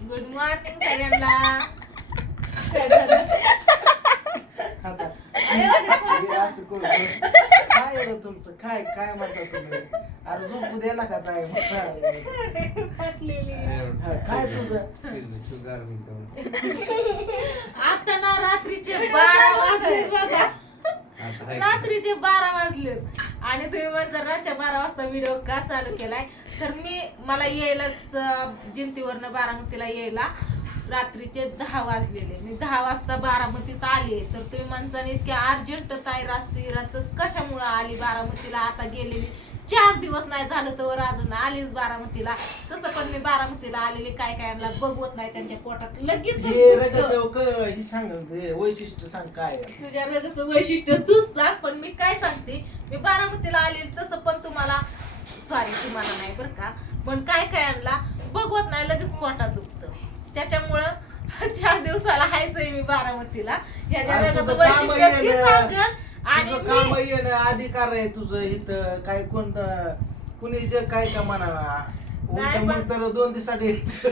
Good morning सगळ्यांना असं करू काय रे तुमचं काय काय म्हणता तुम्ही अरे झोपू दे ना का काय काय तुझं आता ना रात्रीचे बारा वाजले बघा. रात्रीचे बारा वाजले आणि तुम्ही म्हणजे रातच्या बारा वाजता व्हिडिओ का चालू केलाय तर मी मला यायलाच जिंतीवरनं बारामतीला यायला रात्रीचे दहा वाजलेले. मी दहा वाजता बारामतीत आले तर तुम्ही माणसाने इतक्या अर्जंट ताई रातचं कशामुळं आली बारामतीला? आता गेलेली चार दिवस नाही झालं तर अजून आलीच बारामतीला. तसं पण मी बारामतीला आलेले काय काय बघवत नाही त्यांच्या पोटात. लगेच वैशिष्ट्य सांग काय? तुझ्या रगाचं वैशिष्ट्य तूच सांग पण मी काय सांगते? मी बारामतीला आले तसं पण तुम्हाला सॉरी तुम्हाला नाही बरं का पण काय काय आणला? बघवत नाही लगेच पोटात दुखतं. त्याच्यामुळं चार दिवसाला हायचंय मी बारामतीला. अरे तुझं काम वैशिष्ट्य ती येणं. सांगन आणि तुझं काम मी- येणं. अधिकार आहे तुझं इथं. काय कोणतं कुणी जे काय का म्हणा उलट नाही मग पण- तर दोन दिवसात यायचं.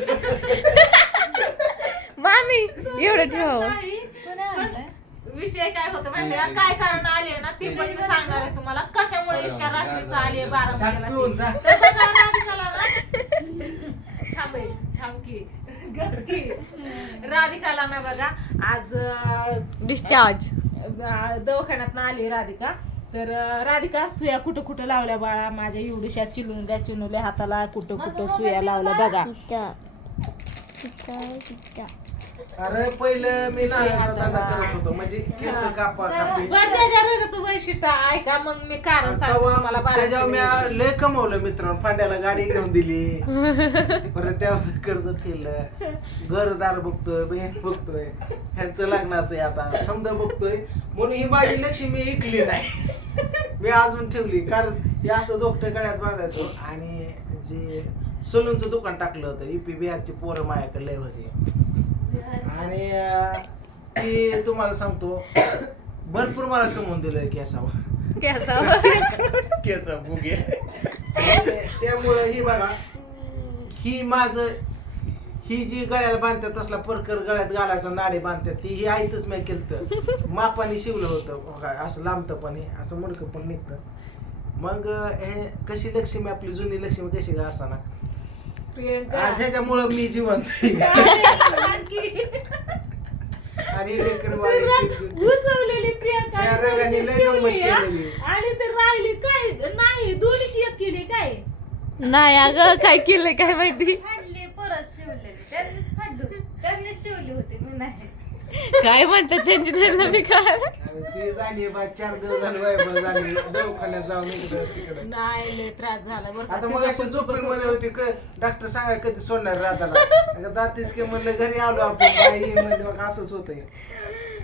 मामी एवढं ठेवावं नाही, पण विषय काय होतं माहिती का? काय कारण आले ना ते पण मी सांगणार आहे तुम्हाला कशामुळे इतक्या रात्रीचं आले पिऊन जा. ते. तर बघा, राधिकाला ना थांब हे, थांब की. गप की. राधिकाला ना बघा. आज डिस्चार्ज दवाखान्यात आली राधिका. तर राधिका सुया कुठं कुठं लावल्या बाळा? माझ्या एवढ्याशा चिलुंड्या चिनुल्या हाताला कुठं कुठं सुया लावल्या बघा. अरे पहिलं मी करत होतो. म्हणजे केस कापा कापी. बरं त्याच्या रगाचं वैशिष्ट्य ऐका मग मी कारण सांगते तुम्हाला त्याच्यावर मी बारा लय कमवलं मित्रांनो. फांड्याला गाडी घेऊन दिली. परत त्यावर कर्ज फेडलं घरदार बघतोय बहीण बघतोय. ह्यांचं लग्नाचं आहे आता. समजा बघतोय. म्हणून ही माझी लक्ष्मी इकली नाही. मी अजून ठेवली. कारण हे असं दोकटं गळ्यात बांधायचो. आणि जे सलूनचं दुकान टाकलं होतं युपी बिहारची पोरं माझ्याकडे लय होती. आणि अं, ती तुम्हाला सांगतो भरपूर मला कमवून दिलं केसावर. केसा बुगे त्यामुळं ही बघा ही माझ ही जी गळ्याला बांधतात तसला परकर गळ्यात घालायचा नाडे बांधतात ती ही आईतच मी केलं मापाने शिवलं होतं बघा, असं लांबतं पण हे असं मुडकं पण निघतं. मग हे कशी लक्ष्मी आपली जुनी लक्ष्मी कशी का असाना? प्रियंका. आज ह्याच्यामुळं मी जिवंत आणि प्रियंका त्या आणि लय थोडीशी गंमत शिवली, हा. केलेली. आणि ते राहिली काय? नाही दोन्हीची एक केली काय? नाही अगं काय केलंय काय माहिती? फाडली परत शिवलेली. त्यांनीच फाडली. त्यांनी शिवली होती मी नाही. काय म्हणतात त्यांची त्यांना मी ती झाली बा चार दिवस झाले दवाखान्यात जाऊन इकडं तिकडं नाही लय त्रास झाला बरं. आता मग अशी झोपून म्हणे होतं. डॉक्टर सांगा कधी सोडणार अगं दातीच की म्हणलं घरी आलो आपण नाही म्हणलं मग असंच होतंय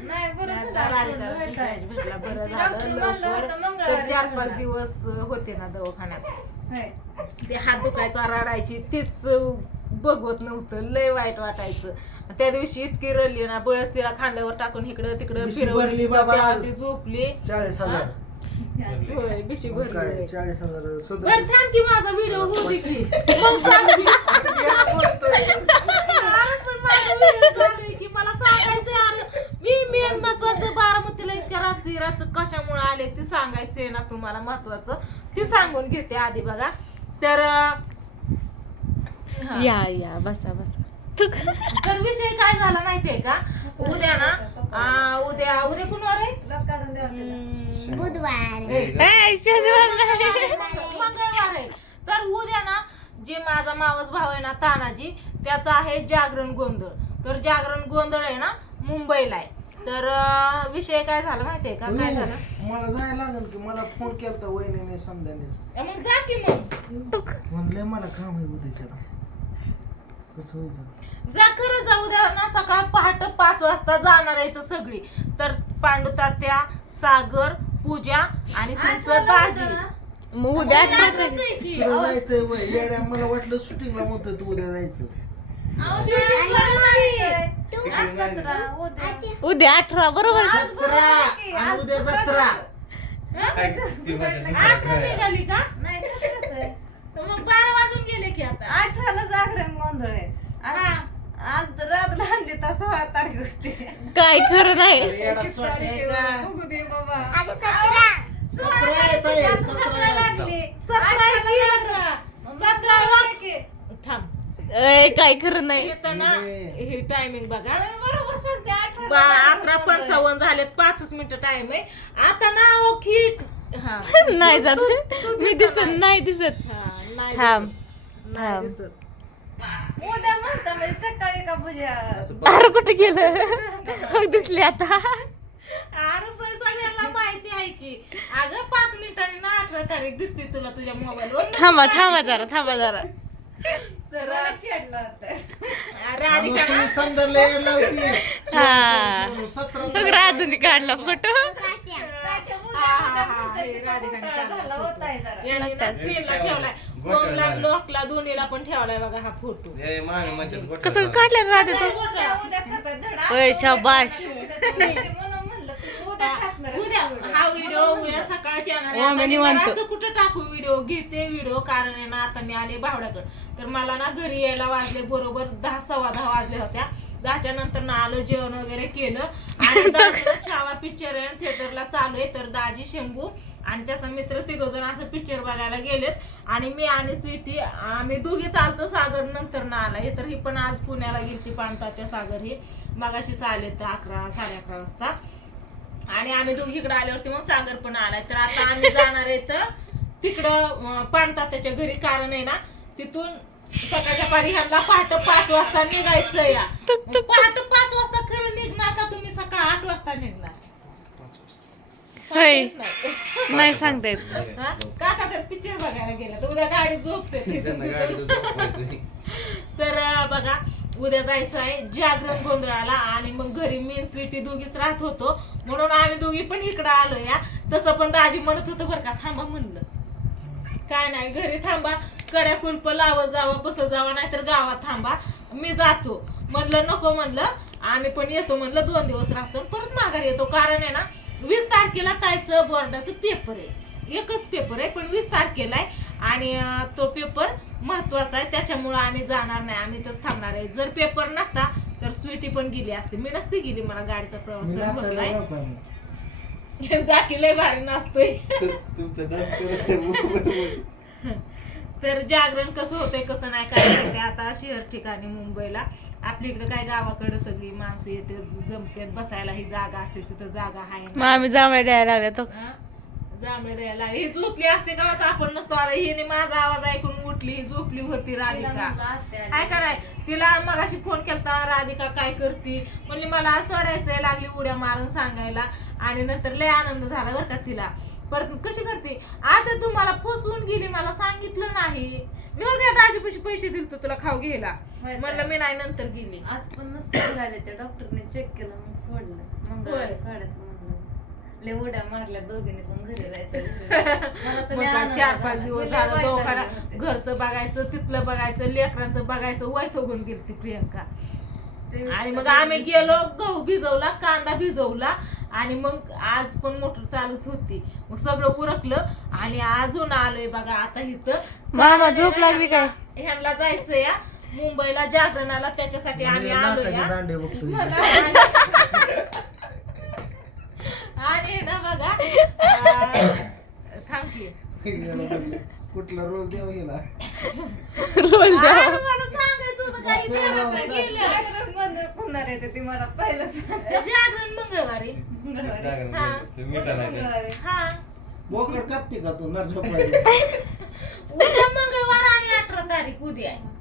नाही बरं नाही, झालं. भेटला बरं तर चार पाच. दिवस होते ना दवाखान्यात. ते हात दुखायचा रडायची तीच बघवत नव्हतं. लय वाईट वाटायचं. त्या दिवशी इतकी रडली ना बळस तिला खांद्यावर टाकून इकडं तिकडं फिरवली. भरली बाबा तेव्हा आज. ती झोपली. चाळीस हजार. होय बिशी मग काय भरली. चाळीस हजार बरं सदतीस थांब की माझा व्हिडिओ होती की. मग सांग की. अरे यार बोलतोय. अरे पण माझा video चालू आहे की मला सांगायचंय अरे मी मेन महत्वाचं बारामतीला इतक्या रात्री कशामुळे आले ते सांगायचंय ना तुम्हाला महत्वाचं. ते सांगून घेते आधी बघा. तर अं, हा. या या बसा बसा. तर विषय काय झाला माहितीये का? उद्या ना आ, उद्या उद्या कुणवार आहे. ए, ए, शनिवार नाही. मंगळवार आहे. तर उद्या ना जे माझा मावस भाव आहे ना तानाजी त्याचा आहे जागरण गोंधळ. तर जागरण गोंधळ आहे ना मुंबईला आहे. तर अं, विषय काय झाला माहितीये का? काय झालं? मला जायला लागेल की मला फोन केलता वहिनीने समजानेच. मग जा की मग. म्हणले मला काम आहे उद्याच्या जा खरं जाऊ द्या. ना सकाळ पहाट पाच वाजता जाणार आहे तर सगळी. तर पांडू तात्या सागर पूजा आणि तुमचं दाजी. मग उद्या जायचंच आठवतं आहे की. तुला जायचंय वय. येड्या मला वाटलं शूटिंगला म्हणतोय तू उद्या जायचं. उद्या. अठरा बरोबर? जत्रा आणि उद्या जत्रा हं? आठ निघाली का. तर मग बारा वाजून गेले की आता. अठराला जागरण गोंधळ आहे आज- हा. आज तर रात लागली तर सोळा तारीख होती काय खरं नाही. आहे का? बघू दे बाबा सतरा येत आहे, सतरा लागली. सतरा केलं का? सतरा वा- की. थांब. ए, काय खरं नाही. येतं ना? हे टायमिंग बघा. बरोबर सांगते अठराला बा- जागरण अकरा. पंचावन्न झालेत पाचच मिनिटं टाइम आहे. आता ना ओ खीट हा. नाही जात. मी दिसत नाही दिसत. हा, नाही थांब. दिसत. नाही थांब. दिसत. उद्या म्हणता म्हणजे सकाळी का पूजा. अरे कुठे गेलं? हो, दिसली आता. अरे पण सगळ्यांना माहिती आहे की अगं पाच मिनिटांनी ना अठरा तारीख दिसते तुला तुझ्या मोबाईल वर थांबा थांबा जरा थांबा जरा. तर मला चिडलं होतं. अरे माणूस राधिका तुम्ही समजा लेअर लावती हा. सतरा बघ राजूनी काढला फोटो. हा, हा, हा, हे. फोनला लॉकला दोन्हीला पण ठेवलाय बघा हा फोटो हे म्हणतात कसं. काढलं राजू तो. ओय, शाबाश. उद्या. हा व्हिडिओ उद्या. सकाळची येणार आहे. ओ, आता मी मी निवांत. घराचं कुठं टाकू व्हिडिओ घेते व्हिडिओ कारण आहे ना आता मी आले भावड्याकडे. तर मला ना घरी यायला वाजले बरोबर दहा सव्वा दहा वाजल्या होत्या. दहाच्या नंतर ना आलं जेवण वगैरे केलं. आणि छावा पिक्चर आहे थिएटरला चालू आहे. तर दाजी शंभू आणि त्याचा मित्र तिघ जण असं पिक्चर बघायला गेलेत. आणि मी आणि स्वीटी आम्ही दोघी चालतो सागर नंतर ना आलाय तर ही पण आज पुण्याला गेलती पाणतात्या सागर ही. मगाशीच आलेत अकरा साडे अकरा वाजता. आणि आम्ही दोघी इकडे आल्यावरती मग सागर पण आलाय तर आता आम्ही जाणार आहे तर तिकडं पाणतात त्याच्या घरी कारण आहे ना तिथून सकाळच्या पारी ह्यांना पहाटे पाच वाजता निघायचं या पहाटे पाच वाजता खरं निघणार का तुम्ही? सकाळ आठ वाजता निघणार. सांगता होय. येत नाही. नाही सांगता येत. हा? काका तर पिक्चर बघायला गेला तर उद्या गाडी झोपते. त्यांना. तर अं, बघा उद्या जायचं आहे जागरण गोंधळाला आणि मग घरी मी स्वीटी दोघीच राहत होतो. म्हणून आम्ही दोघी पण इकडं आलो या तसं पण दाजी म्हणत होतं बरं का थांबा म्हणलं. काय नाही घरी थांबा. कड्या कुलप लावत जावा बसत जावा नाहीतर गावात थांबा. मी जातो. म्हणलं नको म्हणलं. आम्ही पण येतो म्हणलं दोन दिवस राहतो परत माघारी येतो. कारण आहे ना वीस तारखेला तायचं बोर्डाचं पेपर आहे. एकच पेपर आहे पण वीस तारखेला आहे. आणि तो पेपर महत्त्वाचा आहे. त्याच्यामुळं आम्ही जाणार नाही. आम्ही इथंच थांबणार आहे. जर पेपर नसता तर स्वीटी पण गेली असते. मी नसती गेली मला गाडीचा प्रवास. मग? जाकी लय भारी नाचतोय. तर जागरण कसं होतंय कसं नाही काय माहिती. आता शहर ठिकाणी मुंबईला आपल्या इकडे काय गावाकडे सगळी माणसं येते जमते बसायला ही जागा असते तिथं जागा आहे मग आम्ही जांभळे द्यायला लागले तो. जांभळे द्यायला ही झोपली असते गावाच आपण नसतो. आला हिने माझा आवाज ऐकून उठली ही झोपली होती राधिका. काय कराय तिला मगाशी फोन केलता राधिका काय करती? म्हणली मला सोडायचंय लागली उड्या मारून सांगायला. आणि नंतर लय आनंद झाला बरं का तिला. परत कशी करते आता तू मला फसवून गेली मला सांगितलं नाही मी उद्या दाजीपाशी पैसे दिलते तुला खाऊ घ्यायला म्हणलं. मी नाही नंतर गेली आज पण नसतं झाले त्या डॉक्टरने चेक केलं मग सोडलं मंगळवारी होय. सोडायचं म्हणलं लय उड्या मारल्या दोघींनी पण घरी जायचं मला तर मग लय काय आनंद चार झाला. पाच दिवस मी लय झालं वैतागले होते. घरचं बघायचं तिथलं बघायचं लेकरांचं बघायचं वैथोगून गेली ती प्रियंका आणि मग आम्ही गेलो गहू भिजवला कांदा भिजवला आणि मग आज पण मोटर चालूच होती. मग सगळं उरकलं आणि अजून आलोय बघा आता इथं. मामा झोप लागली काय? ह्यांना जायचं या मुंबईला जागरणाला त्याच्यासाठी आम्ही आलो या आणि ना बघा की. कुठला रोग द्यावा गेला रोल द्या जागरण बंद पुन्हा मला पहिलं सांग. जागरण मंगळवारी मंगळवारी. हा. मंगळवारी. हा बोकड कापते का तू ना झोपायला उद्या मंगळवार आणि अठरा तारीख उद्या आहे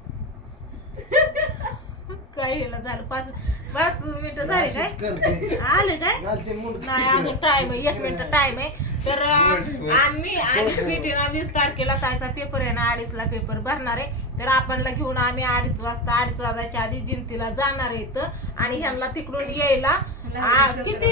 काय ह्याला झालं? पाच पाच मिनिट झाले काय? आले काय? नाही अजून टाइम आहे. एक मिनिट टाइम आहे. तर आम्ही आणि स्वीटीना वीस तारखेला तायचा पेपर आहे ना अडीचला पेपर भरणार आहे. तर आपणला घेऊन आम्ही अडीच वाजता अडीच वाजायच्या आधी जिंतीला जाणार आहे इथं. आणि ह्यांना तिकडून यायला किती?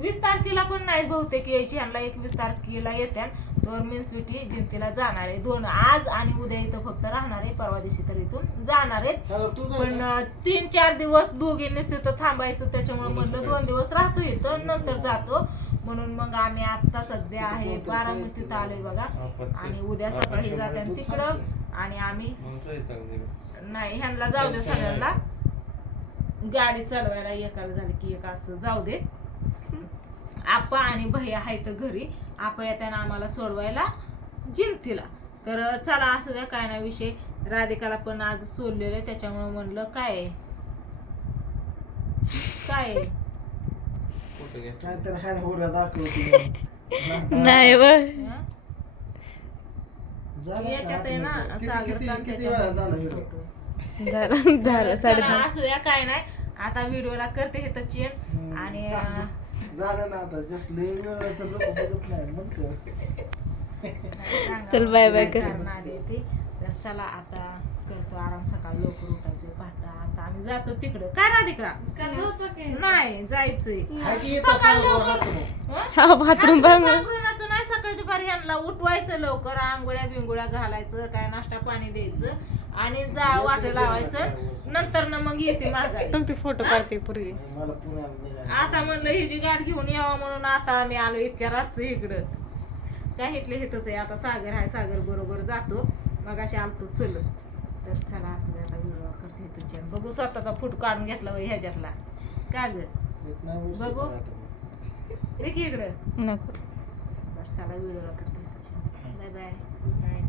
वीस तारखेला पण नाही बहुतेक यायची. ह्यांना एकवीस तारखेला येत्या तर मी स्वीटी जिंतीला जाणार आहे. दोन आज आणि उद्या इथं फक्त राहणार आहे. परवा दिवशी तर इथून जाणार आहेत. पण तीन चार दिवस दोघींनीच तिथं थांबायचं. त्याच्यामुळे म्हणलं दोन दिवस राहतो इथं नंतर जातो. म्हणून मग आम्ही आता सध्या आहे. बारामतीत आलोय बघा. आणि उद्या सकाळी जाते तिकडं आणि आम्ही. नाही ह्यांना जाऊ दे सगळ्यांना. गाडी चालवायला एकाला झालं की एक असं जाऊ दे. आपा आणि भैया आहेत घरी. आपा येताना आम्हाला सोडवायला जिंतीला तर चला असू द्या काय नाही विषय. राधिकाला पण आज सोडलेलं त्याच्यामुळे म्हणलं काय? काय नाही याच्यात आहे ना सागरचा असू द्या काय नाही. आता व्हिडिओला करते हे तर चेन. आणि झालं ना आता जस्ट लय वेळ तर लोक बघत नाही. मग कर. चल, bye bye कर. तर चला आता करतो आराम सकाळ लवकर उठायचं पहाटा आता आम्ही जातो तिकडं. काय राधिका? का झोपा की? नाही जायचंय. सकाळ लवकर बाथरूम. नाही सकाळच्या पारी यांना उठवायचं लवकर आंघोळ्या बिंगोळ्या घालायचं काय नाश्ता पाणी द्यायचं. आणि जा वाट लावायचं. नंतर ना मग येते माझा. तुमची फोटो काढते पूर्वी. आता म्हणलं ही जी गाठ घेऊन यावं म्हणून आता आम्ही आलो इतक्या रातचं इकडं. काय इथले हिथंच आहे. आता सागर आहे सागर बरोबर जातो. मग अशी आलतो चल तर चला असू दे आता व्हिडिओ करते तुझ्या बघू स्वतःचा फुट काढून घेतला होय ह्याच्यातला. का ग? बघू. देख इकडं. नको. बरं चला व्हिडिओ करते बाय. बाय.